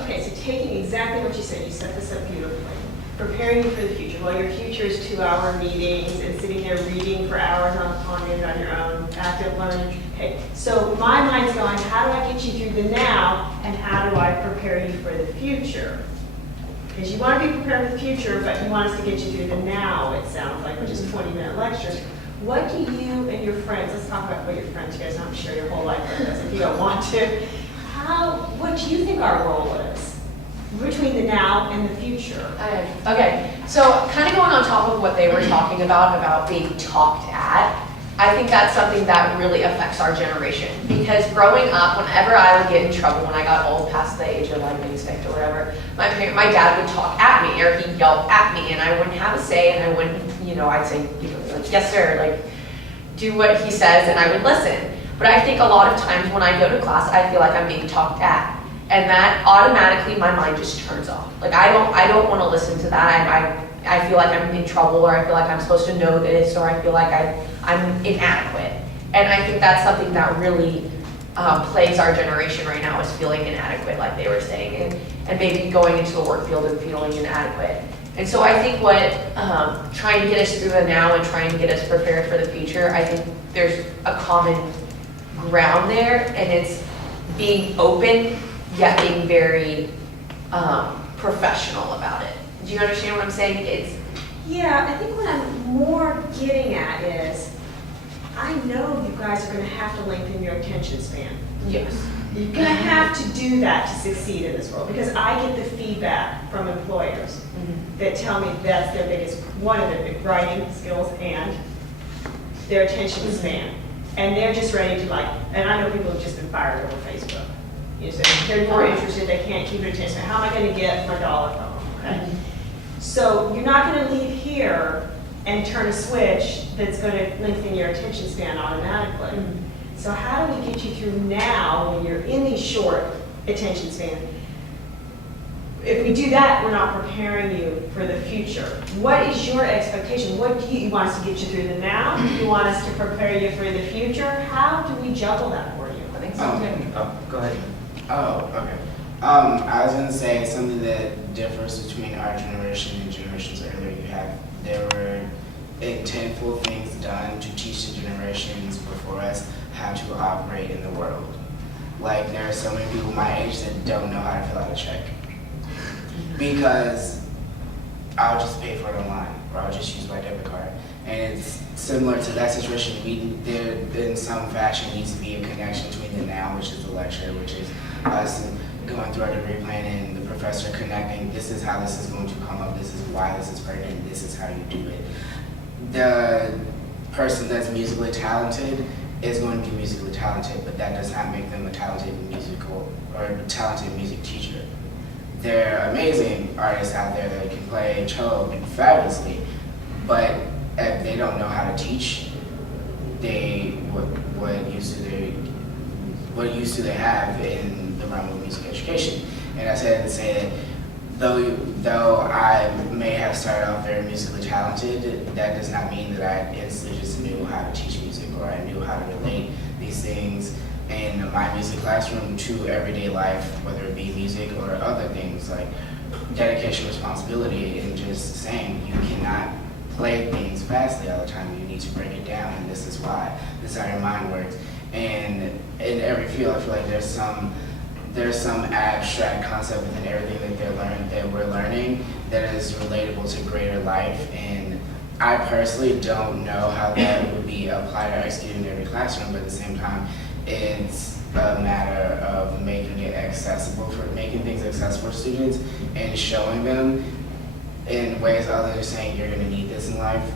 Okay, so taking exactly what you said, you set this up beautifully. Preparing you for the future. Well, your future is 2-hour meetings and sitting there reading for hours on it on your own, active learning. Okay, so my mind's going, how do I get you through the now and how do I prepare you for the future? Because you want to be prepared for the future, but you want us to get you through the now, it sounds like, which is 20-minute lectures. What do you and your friends, let's talk about what your friends, you guys don't share your whole life with us if you don't want to. What do you think our role is between the now and the future? Okay, so kind of going on top of what they were talking about being talked at, I think that's something that really affects our generation. Because growing up, whenever I would get in trouble, when I got old past the age of like being spanked or whatever, my dad would talk at me or he'd yell at me and I wouldn't have a say and I wouldn't, I'd say, like, yes sir, like do what he says and I would listen. But I think a lot of times when I go to class, I feel like I'm being talked at. And that automatically my mind just turns off. Like I don't want to listen to that. I feel like I'm in trouble or I feel like I'm supposed to know this or I feel like I'm inadequate. And I think that's something that really plagues our generation right now is feeling inadequate, like they were saying, and maybe going into the work field and feeling inadequate. And so I think what trying to get us through the now and trying to get us prepared for the future, I think there's a common ground there and it's being open yet being very professional about it. Do you understand what I'm saying? Yeah, I think what I'm more getting at is, I know you guys are going to have to lengthen your attention span. Yes. You're going to have to do that to succeed in this world, because I get the feedback from employers that tell me that's their biggest, one of their big writing skills and their attention span. And they're just ready to and I know people have just been fired over Facebook. So they're more interested, they can't keep their attention. How am I going to get my dollar from them? Okay? So you're not going to leave here and turn a switch that's going to lengthen your attention span automatically. So how do we get you through now when you're in these short attention span? If we do that, we're not preparing you for the future. What is your expectation? What do you want us to get you through the now? Do you want us to prepare you for the future? How do we juggle that for you? I think so. Go ahead. Oh, okay. I was going to say something that differs between our generation and generations earlier. There were intentful things done to teach the generations before us how to operate in the world. Like, there are so many people my age that don't know how to fill out a check. Because I'll just pay for it online, or I'll just use my debit card. And it's similar to that situation. There, in some fashion, needs to be a connection between the now, which is the lecture, which is us going through our degree plan and the professor connecting, this is how this is going to come up, this is why this is pertinent, this is how you do it. The person that's musically talented is going to be musically talented, but that does not make them a talented musical or a talented music teacher. There are amazing artists out there that can play cello fabulously, but if they don't know how to teach, what use do they have in the realm of music education? And I said to say that though I may have started off very musically talented, that does not mean that I instantly just knew how to teach music or I knew how to relate these things in my music classroom to everyday life, whether it be music or other things like dedication, responsibility, and just saying you cannot play things fastly all the time. You need to break it down, and this is why. This is how your mind works. And in every field, I feel like there's some abstract concept within everything that we're learning that is relatable to greater life. And I personally don't know how that would be applied or executed in every classroom, but at the same time, it's a matter of making things accessible for students and showing them in ways other than saying you're going to need this in life,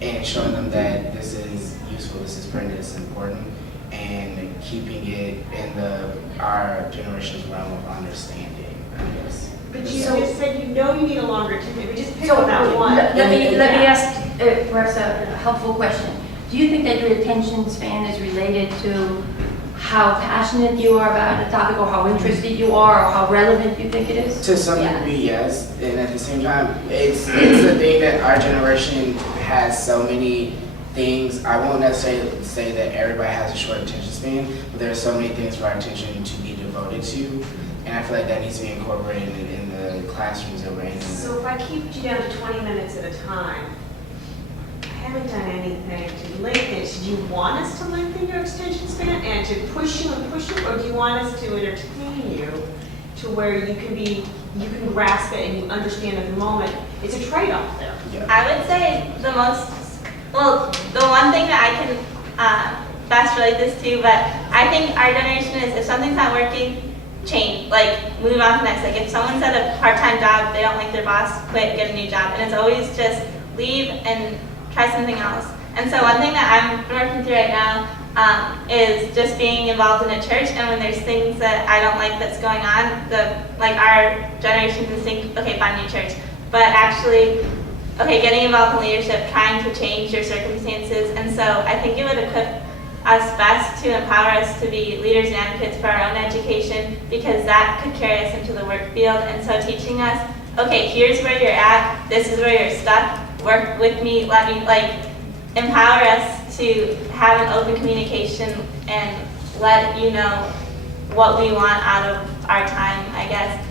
and showing them that this is useful, this is pertinent, this is important, and keeping it in our generation's realm of understanding, I guess. But you just said you need a longer attention. We just picked So on that one. let me ask perhaps a helpful question. Do you think that your attention span is related to how passionate you are about a topic or how interested you are or how relevant you think it is? To some degree, yes. And at the same time, it's a thing that our generation has so many things. I won't necessarily say that everybody has a short attention span, but there are so many things for our attention to be devoted to And I feel like that needs to be incorporated in the classrooms that we're in. So if I keep you down to 20 minutes at a time, I haven't done anything to lengthen it. Do you want us to lengthen your extension span and to push you, or do you want us to entertain you to where you can grasp it and you understand at the moment? It's a trade-off there. Yeah. I would say the one thing that I can best relate this to, but I think our generation is, if something's not working, change, like move on to the next. Like if someone's at a part-time job, they don't like their boss, quit, get a new job. And it's always just leave and try something else. And so one thing that I'm working through right now is just being involved in a church, and when there's things that I don't like that's going on, our generation just think, okay, find a new church. But actually, okay, getting involved in leadership, trying to change your circumstances. And so I think it would equip us best to empower us to be leaders and advocates for our own education, because that could carry us into the work field. And so teaching us, okay, here's where you're at, this is where you're stuck, work with me, let me, empower us to have an open communication and let you know what we want out of our time, I guess.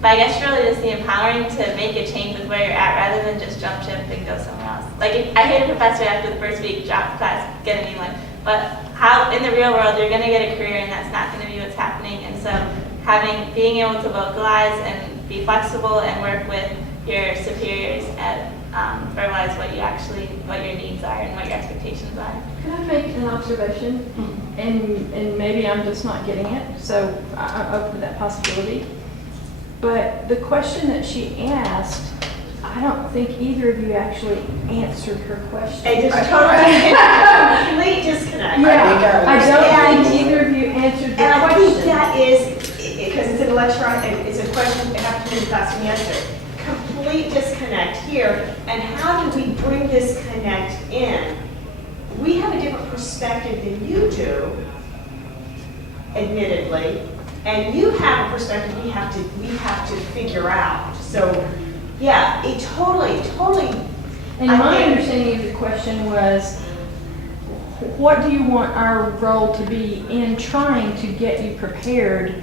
But I guess really just the empowering to make a change with where you're at rather than just jump ship and go somewhere else. Like if I hate a professor after the first week, drop class, get a new one. But how in the real world you're going to get a career and that's not going to be what's happening. And so being able to vocalize and be flexible and work with your superiors at verbalize what your needs are and what your expectations are. Can I make an observation? And maybe I'm just not getting it, so I'm open to that possibility. But the question that she asked, I don't think either of you actually answered her question. It just totally complete disconnect. Yeah, I don't And- think either of you answered the And I think question. that is, because it's an electronic, it's a question that have to be fast and answer. Complete disconnect here, and how do we bring this connect in? We have a different perspective than you do, admittedly, and you have a perspective we have to figure out. So, yeah, it totally. And I my think- understanding of the question was, what do you want our role to be in trying to get you prepared,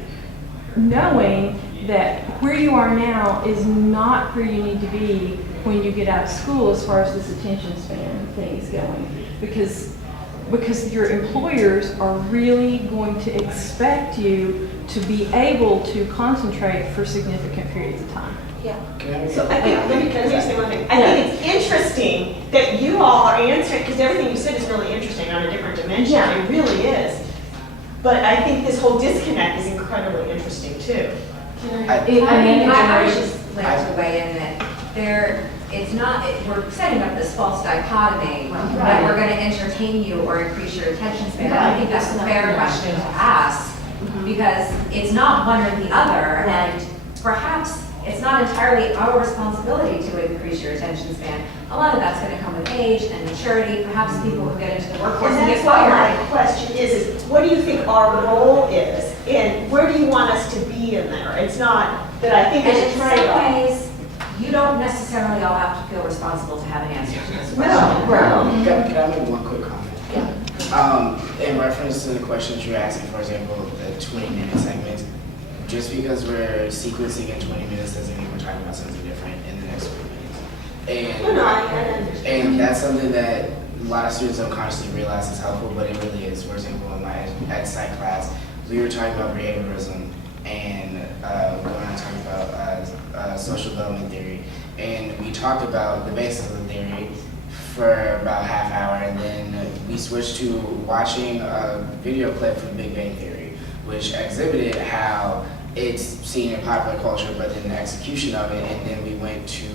knowing that where you are now is not where you need to be when you get out of school as far as this attention span thing is going? Because your employers are really going to expect you to be able to concentrate for significant periods of time. Yeah. So I think, let me say one thing. I think it's interesting that you all are answering, because everything you said is really interesting on a different dimension. Yeah. It really is. But I think this whole disconnect is incredibly interesting too. I was just like to weigh in that we're setting up this false dichotomy that we're going to entertain you or increase your attention span. I don't think that's a fair question to ask, because it's not one or the other, and perhaps it's not entirely our responsibility to increase your attention span. A lot of that's going to come with age and maturity, perhaps people who get into the workforce And and that's get why fired. my question is what do you think our role is? And where do you want us to be in there? It's not that I think And it's in a some trade-off. ways, you don't necessarily all have to feel responsible to have an answer to this question. Can I make one quick comment? Yeah. In reference to the questions you're asking, for example, the 20-minute segments, just because we're sequencing in 20 minutes doesn't mean we're talking about something different in the next 20 minutes. No, I understand. And that's something that a lot of students don't consciously realize is helpful, but it really is. For example, in my ed psych class, we were talking about behaviorism and going on talking about social development theory. And we talked about the basis of the theory for about half hour, and then we switched to watching a video clip from Big Bang Theory, which exhibited how it's seen in popular culture, but then the execution of it, and then we went to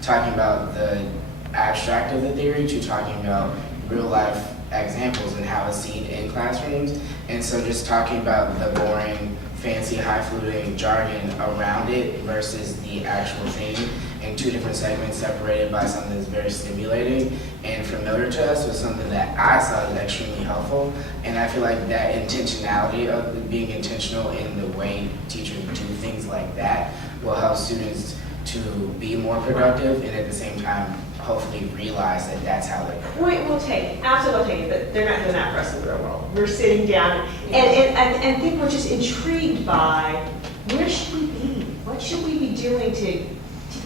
talking about the abstract of the theory to talking about real life examples and how it's seen in classrooms. And so just talking about the boring, fancy, highfalutin jargon around it versus the actual thing in two different segments separated by something that's very stimulating and familiar to us was something that I saw as extremely helpful. And I feel like that intentionality of being intentional in the way teachers do things like that will help students to be more productive and at the same time hopefully realize that that's how they're. We'll take it, absolutely we'll take it, but they're not doing that for us in the real world. We're sitting down and think we're just intrigued by where should we be? What should we be doing to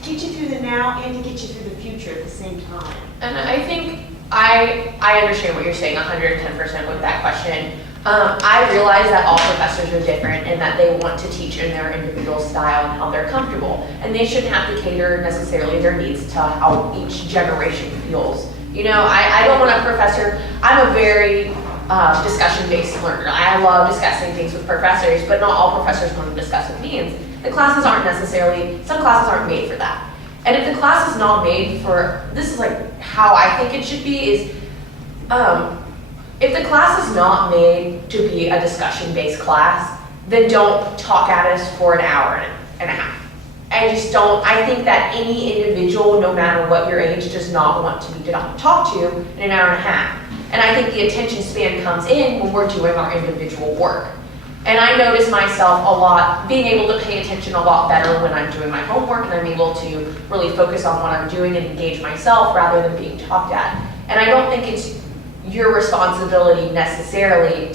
get you through the now and to get you through the future at the same time? And I think I understand what you're saying 110% with that question. I realize that all professors are different and that they want to teach in their individual style and how they're comfortable. And they shouldn't have to cater necessarily their needs to how each generation feels. You know, I don't want a professor, I'm a very discussion-based learner. I love discussing things with professors, but not all professors want to discuss with me. And the classes aren't necessarily, some classes aren't made for that. And if the class is not made for, this is like how I think it should be is, if the class is not made to be a discussion-based class, then don't talk at us for an hour and a half. I just don't, I think that any individual, no matter what your age, does not want to be talked to in an hour and a half. And I think the attention span comes in when we're doing our individual work. And I notice myself a lot, being able to pay attention a lot better when I'm doing my homework and I'm able to really focus on what I'm doing and engage myself rather than being talked at. And I don't think it's your responsibility necessarily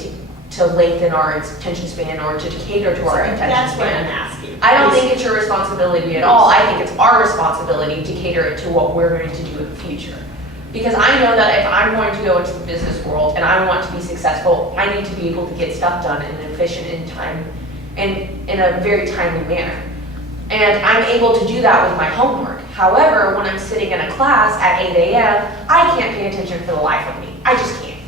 to lengthen our attention span or to cater to our attention That's what span. I'm asking. I don't think it's your responsibility at all. I think it's our responsibility to cater it to what we're going to do in the future. Because I know that if I'm going to go into the business world and I want to be successful, I need to be able to get stuff done in an efficient in time and in a very timely manner. And I'm able to do that with my homework. However, when I'm sitting in a class at 8 a.m., I can't pay attention for the life of me. I just can't.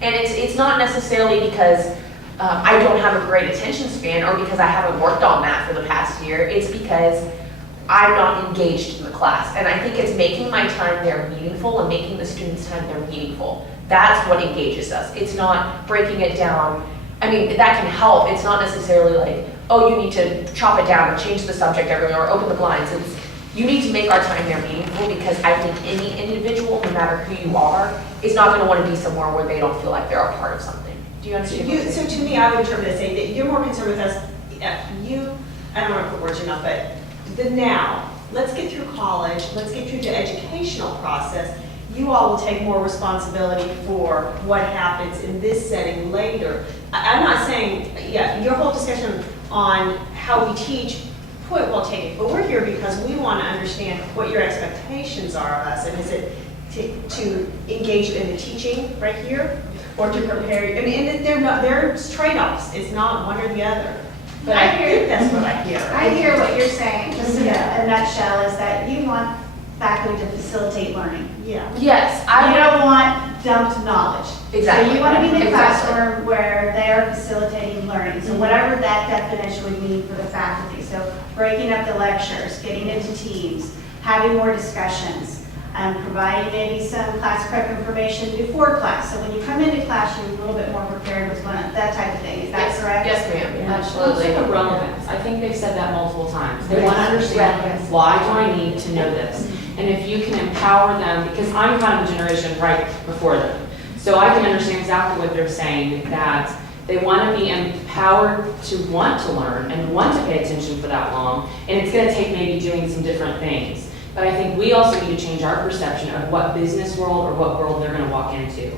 And it's not necessarily because I don't have a great attention span or because I haven't worked on that for the past year. It's because I'm not engaged in the class. And I think it's making my time there meaningful and making the students' time there meaningful. That's what engages us. It's not breaking it down. I mean, that can help. It's not necessarily like, oh, you need to chop it down or change the subject everywhere or open the blinds. It's, you need to make our time there meaningful because I think any individual, no matter who you are, is not going to want to be somewhere where they don't feel like they're a part of something. Do you understand? So to me, I would interpret it saying that you're more concerned with us, I don't want to put words in your mouth, but the now. Let's get through college, let's get through the educational process. You all will take more responsibility for what happens in this setting later. I'm not saying, your whole discussion on how we teach, point well taken, but we're here because we want to understand what your expectations are of us, and is it to engage you in the teaching right here, or to prepare you? I mean, and there's trade-offs, it's not one or the other. But I think that's what I hear. I hear what you're saying, just in a nutshell, is that you want faculty to facilitate learning. Yeah. Yes, You don't want dumped knowledge. Exactly. So you want to be in a Exactly. classroom where they are facilitating learning. So whatever that definition would mean for the faculty. So breaking up the lectures, getting into teams, having more discussions, providing maybe some class prep information before class. So when you come into class, you're a little bit more prepared with that type of thing. Is that correct? Yes, ma'am. Well, it's Absolutely. like a relevance. I think they've said that multiple times. They Yes. want to understand, Relevance. why do I need to know this? And if you can empower them, because I'm kind of a generation right before them. So I can understand exactly what they're saying, that they want to be empowered to want to learn and want to pay attention for that long. And it's going to take maybe doing some different things. But I think we also need to change our perception of what business world or what world they're going to walk into.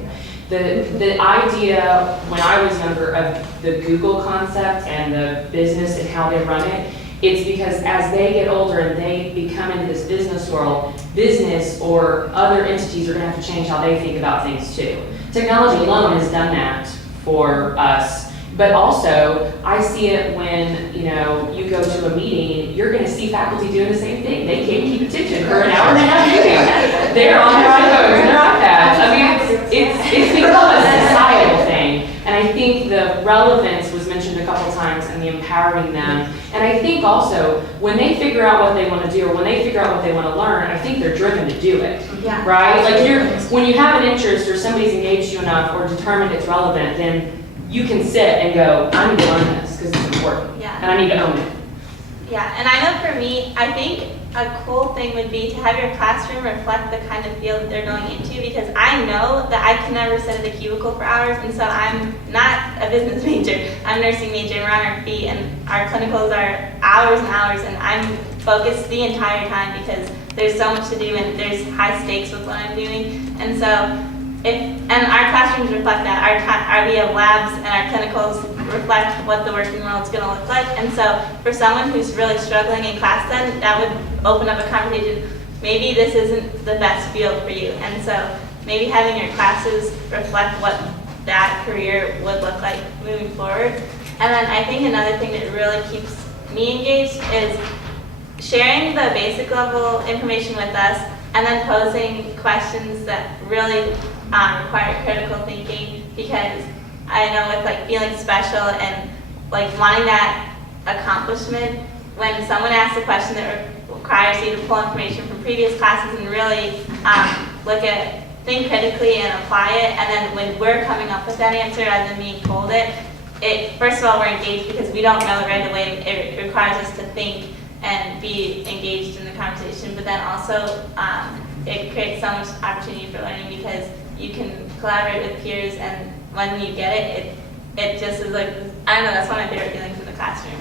The idea when I was younger of the Google concept and the business and how they run it, it's because as they get older and they become into this business world, business or other entities are going to have to change how they think about things too. Technology alone has done that for us. But also, I see it when, you go to a meeting, you're going to see faculty doing the same thing. They can't keep attention for an hour and a half meeting. They're on their iPhones and their iPads. I mean, it's become a societal thing. And I think the relevance was mentioned a couple times and the empowering them. And I think also, when they figure out what they want to do or when they figure out what they want to learn, I think they're driven to do it. Yeah. Right? Like when you have an interest or somebody's engaged you enough or determined it's relevant, then you can sit and go, I need to learn this because it's important. Yeah. And I need to own it. Yeah, and I know for me, I think a cool thing would be to have your classroom reflect the kind of field that they're going into, because I know that I can never sit at a cubicle for hours, and so I'm not a business major. I'm a nursing major, and we're on our feet, and our clinicals are hours and hours, and I'm focused the entire time because there's so much to do and there's high stakes with what I'm doing. And so, and our classrooms reflect that. We have labs, and our clinicals reflect what the working world's going to look like. And so for someone who's really struggling in class, then that would open up a conversation. Maybe this isn't the best field for you. And so maybe having your classes reflect what that career would look like moving forward. And then I think another thing that really keeps me engaged is sharing the basic level information with us and then posing questions that really require critical thinking, because I know with like feeling special and like wanting that accomplishment, when someone asks a question that requires you to pull information from previous classes and really think critically and apply it, and then when we're coming up with that answer rather than being told it, first of all, we're engaged because we don't know it right away. It requires us to think and be engaged in the conversation, but then also it creates so much opportunity for learning because you can collaborate with peers, and when you get it, it just is like, I don't know, that's one of my favorite feelings in the classroom.